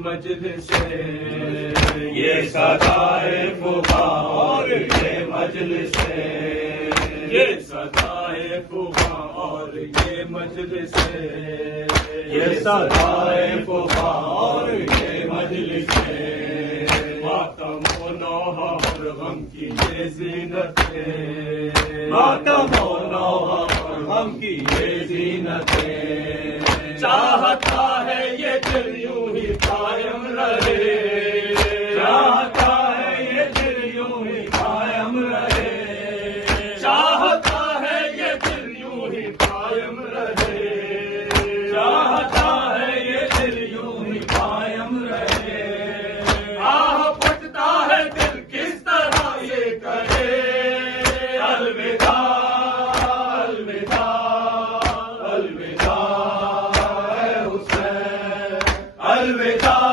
مجلس یہ صدائے فغاں اور یہ مجلس یہ صدائے فغاں اور یہ مجلس یہ صدائے فغاں اور یہ مجلس ماتم و نوحہ اور غم کی یہ زینت ماتم و نوحہ اور غم کی یہ زینت چاہتا ہے یہ دل یوں ہی قائم رہے چاہتا ہے یہ دل یوں ہی قائم رہے چاہتا ہے یہ دل یوں ہی قائم رہے چاہتا ہے یہ دل یوں ہی قائم رہے آہ پھٹتا ہے دل کس طرح یہ کہے الوداع الوداع الوداع الوداع الوداع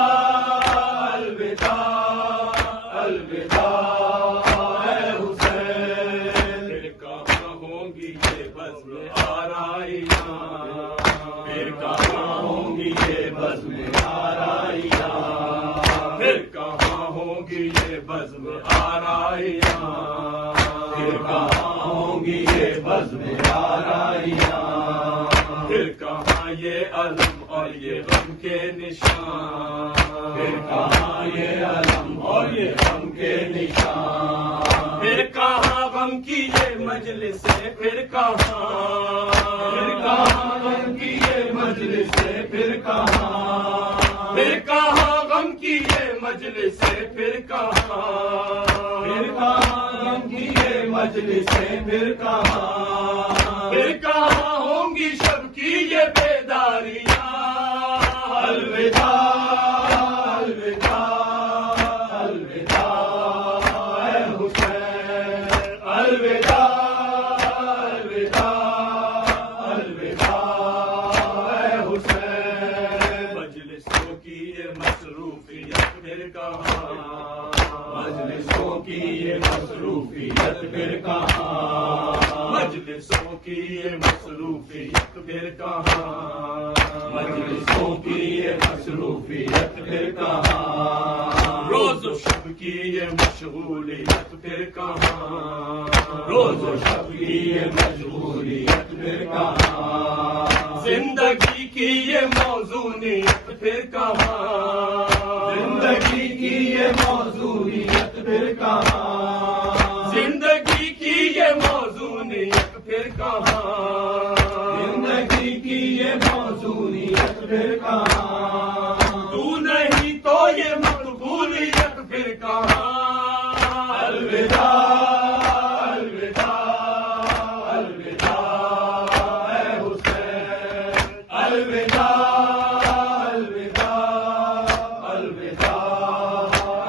الوداع اے حسین پھر کہاں ہوں گی یہ بزم آرائیاں پھر کہاں ہوں گی یہ بزم آرائیاں پھر کہاں ہوں گی یہ بزم آرائیاں پھر کہاں ہوں گی یہ بزم آرائیاں پھر کہاں یہ علم اور یہ غم کے نشان پھر کہاں یہ علم اور یہ غم کے نشان پھر کہاں غم کی یہ مجلس پھر کہاں غم کی یہ مجلس پھر کہاں غم کی یہ مجلس پھر کہاں غم کی یہ مجلس پھر کہاں ہوں گی شب کی یہ بیداریاں الوداع الوداع الوداع اے حسین الوداع الوداع الوداع اے حسین مجلسوں کی یہ مصروفیت پھر کہاں مجلسوں کی یہ مصروفیت پھر کہاں مجلسوں کی یہ مصروفیت پھر کہاں مجلسوں کی یہ مصروفیت پھر کہاں روز و شب کی یہ مشغولیت پھر کہاں روز و شب کی یہ مشغولیت پھر کہاں زندگی کی یہ موزونیت پھر کہاں زندگی کی یہ موزونیت پھر کہاں زندگی کی یہ موزونیت پھر کہاں زندگی کی یہ موزونیت پھر کہاں تو نہیں تو یہ مقبولیت پھر کہاں الوداع الوداع الوداع اے حسین الوداع الوداع الوداع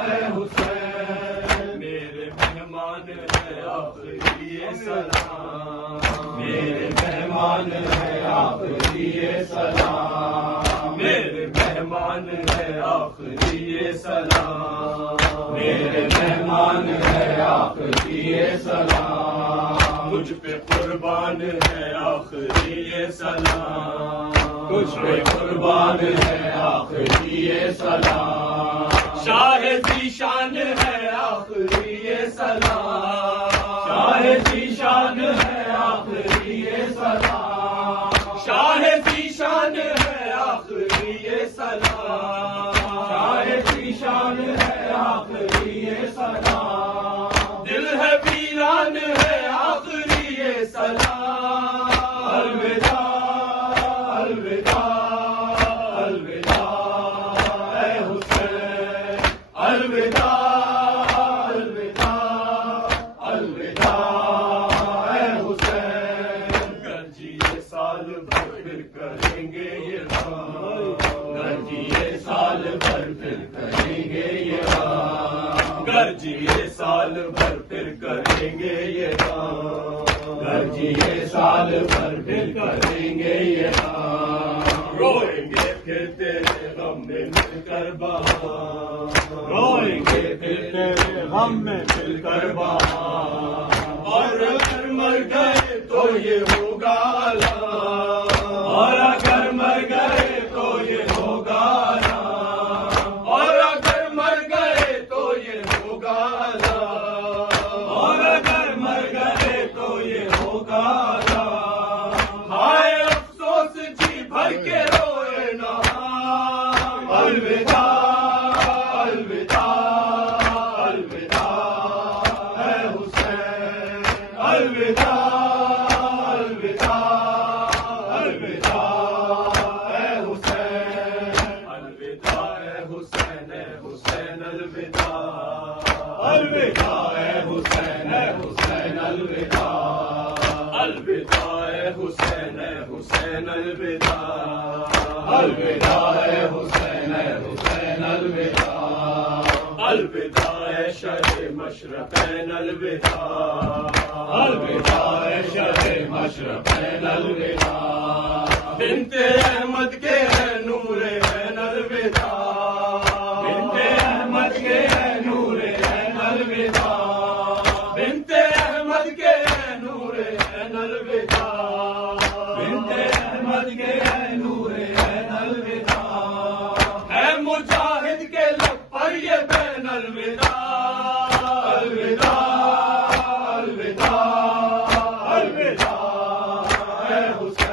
اے حسین میرے مہمان ہے آخری یہ سلام میرے مہمان ہے آخری یہ سلام میرے مہمان ہے آخری یہ سلام میرے مہمان ہے آخری یہ سلام مجھ پہ قربان ہے آخری یہ سلام مجھ پہ قربان ہے آخری یہ سلام شاہ ذیشان ہے آخری یہ سلام شاہ ذیشان ہے آخری یہ سلام شاہ ذیشان ہے آخری یہ سلام شاہ ذیشان ہے آخری یہ سلام دل ہے ویران ہے آخری یہ سلام الوداع الوداع الوداع اے حسین الوداع الوداع الوداع اے حسین گرجیے سال بھر پھر کریں گے یہ کام گرجیے سال بھر پھر کریں گے یہ کام گرجیے سال بھر پھر کریں گے یہ کام گرجیے سال بھر پھر کریں گے یہ کام روئیں گے پھر تیرے غم میں مل کر بہار روئیں گے پھر تیرے غم میں مل کر بہار اور اگر مر گئے تو یہ ہوگا اور اگر مر گئے تو یہ ہوگا الوداع الوداع الوداع اے حسین الوداع الوداع الوداع اے حسین الوداع اے حسین اے حسین الوداع الوداع اے حسین الوداع الوداع اے حسین الوداع الوداع اے حسین الوداع الوداع اے شہ مشرقین الوداع الوداع اے شہ مشرقین الوداع بنت احمد کے نور عین الوداع بنت احمد کے نور عین الوداع بنت احمد کے نور عین الوداع بنت احمد کے نور عین الوداع ہے مجاہد کے لب پر یہ بین الوداع الوداع الوداع الوداع اے حسین